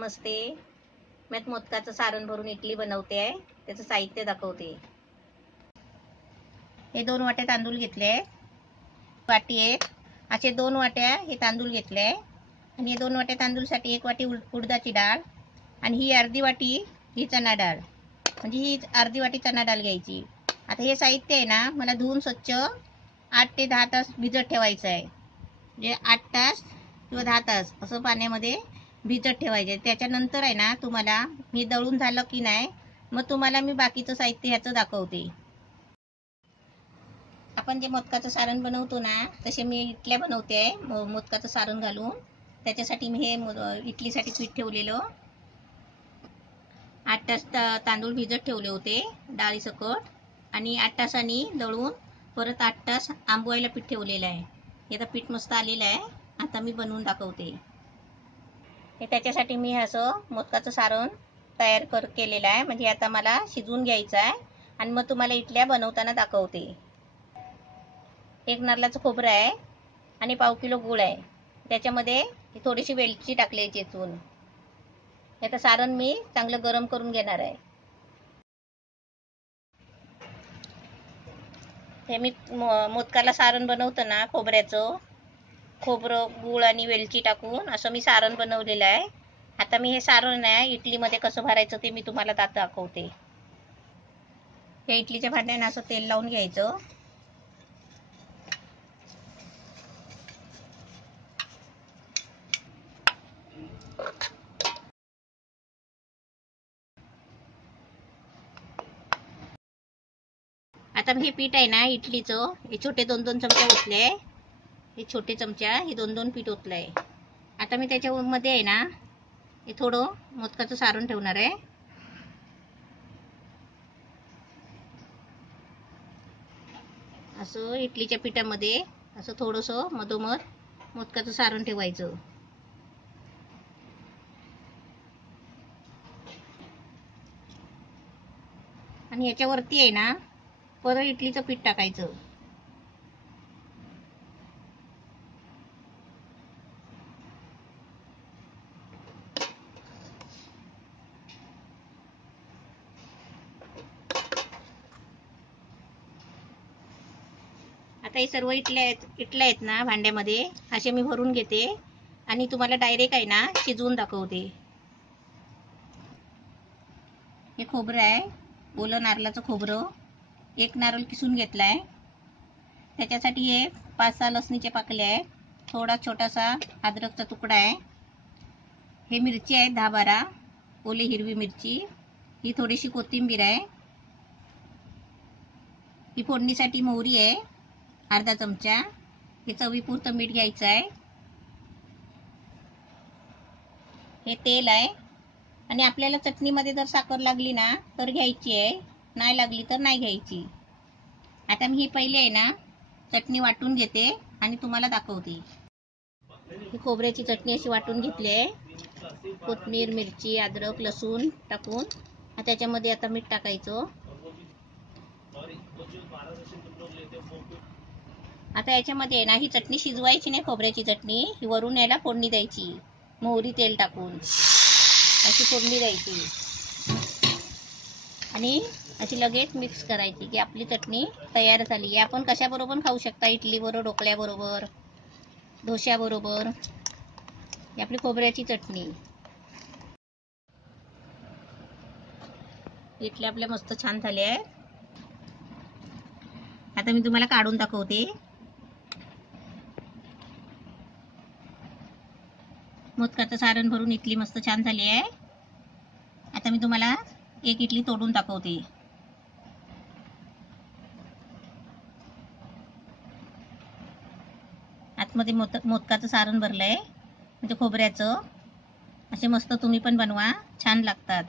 नमस्ते. मी मोदकाचं सारण भरून इडली बनवते आहे. त्याचं साहित्य दाखवते. हे 2 वाट्या तांदूळ घेतले, वाटी एक असे 2 वाट्या हे तांदूळ घेतले आणि हे 2 वाट्या तांदूळसाठी 1 वाटी उडदाची डाळ आणि ही अर्धी वाटी ही चणा डाळ, म्हणजे ही अर्धी वाटी चणा डाळ घ्यायची. आता हे साहित्य आहे ना, मला धुवून स्वच्छ 8 ते 10 तास भिजत ठेवायचं आहे. म्हणजे 8 तास किंवा 10 तास असं पाण्यामध्ये भिजत ठेवायचे. त्याच्यानंतर आहे ना, तुम्हाला हे दळून झालं की नाही, मग तुम्हाला मी बाकीचं साहित्य ह्याचं दाखवते. आपण जे मोदकाचं सारण बनवतो ना, तसे मी इडल्या बनवते आहे मोदकाचं सारण घालून. त्याच्यासाठी मी हे इडलीसाठी पीठ ठेवलेलं 8 तास तांदूळ भिजत ठेवले होते डाळीसकट, आणि 8 तासांनी दळून परत 8 तास आंबवायला पीठ ठेवलेलं आहे. हे आता पीठ मस्त आलेलं आहे. आता मी बनवून दाखवते. हे त्याच्यासाठी मी असं मोदकाचं सारण तयार केलेलं आहे. म्हणजे आता मला शिजवून घ्यायचं आहे आणि मग तुम्हाला इडल्या बनवताना दाखवते. 1 नारळाचं खोबरं आहे आणि पाव किलो गूळ आहे. त्याच्यामध्ये थोडीशी वेलची टाकली चेचून. आता सारण मी चांगलं गरम करून घेणार आहे. हे मी मोदकाला सारण बनवतं ना, खोबरं, गूळ आणि वेलची टाकून असं मी सारण बनवलेलं आहे. आता मी हे सारण आहे इडलीमध्ये कसं भरायचं ते मी तुम्हाला दाखवते. हे इडलीच्या भांड्यानं असं तेल लावून घ्यायचं. आता हे पीठ आहे ना इडलीचं, हे छोटे 2-2 चमचे ओतले. हे छोटे चमचा हे 2-2 पीठ ओतलंय. आता मी त्याच्यामध्ये आहे ना, हे थोडं मोदकाचं सारण ठेवणार आहे. असं इडलीच्या पिठामध्ये असं थोडंसं मधोमध मोदकाचं सारण ठेवायचं. आणि याच्यावरती आहे ना, परत इडलीचं पीठ टाकायचं. आता हे सर्व इडल्या आहेत ना भांड्यामध्ये, असे मी भरून घेते आणि तुम्हाला डायरेक्ट आहे ना शिजवून दाखवते. हे खोबरं आहे, ओलं नारळाचं खोबरं. 1 नारळ किसून घेतलाय. त्याच्यासाठी हे 5-6 लसणीचे पाकले आहे. थोडा छोटासा अद्रकचा तुकडा आहे. हे मिरची आहे 10-12 ओली हिरवी मिरची. ही थोडीशी कोथिंबीर आहे. ही फोडणीसाठी मोहरी आहे अर्धा चमचा. हे चवीपुरतं मीठ घ्यायचं आहे. हे तेल आहे. आणि आपल्याला चटणीमध्ये जर साखर लागली ना तर घ्यायची आहे, नाही लागली तर नाही घ्यायची. आता मी ही पहिले आहे ना चटणी वाटून घेते आणि तुम्हाला दाखवते. ही खोबऱ्याची चटणी अशी वाटून घेतली आहे. कोथिंबीर, मिरची, अद्रक, लसूण टाकून त्याच्यामध्ये आता मीठ टाकायचं. आता याच्यामध्ये आहे ना, ही चटणी शिजवायची नाही, खोबऱ्याची चटणी ही वरून याला फोडणी द्यायची. मोहरी तेल टाकून अशी फोडणी द्यायची आणि अशी लगेच मिक्स करायची की आपली चटणी तयार झाली. आपण कशाबरोबर खाऊ शकता, इडली बरोबर, ढोकळ्याबरोबर, डोश्याबरोबर. ही आपली खोबऱ्याची चटणी. इडल्या आपल्या मस्त छान झाल्या आहेत. आता मी तुम्हाला काढून दाखवते. मोदकाचं सारण भरून इडली मस्त छान झाली आहे. आता मी तुम्हाला एक इडली तोडून दाखवते. आतमध्ये मोदकाचं सारण भरलंय, म्हणजे खोबऱ्याचं. असे मस्त तुम्ही पण बनवा, छान लागतात.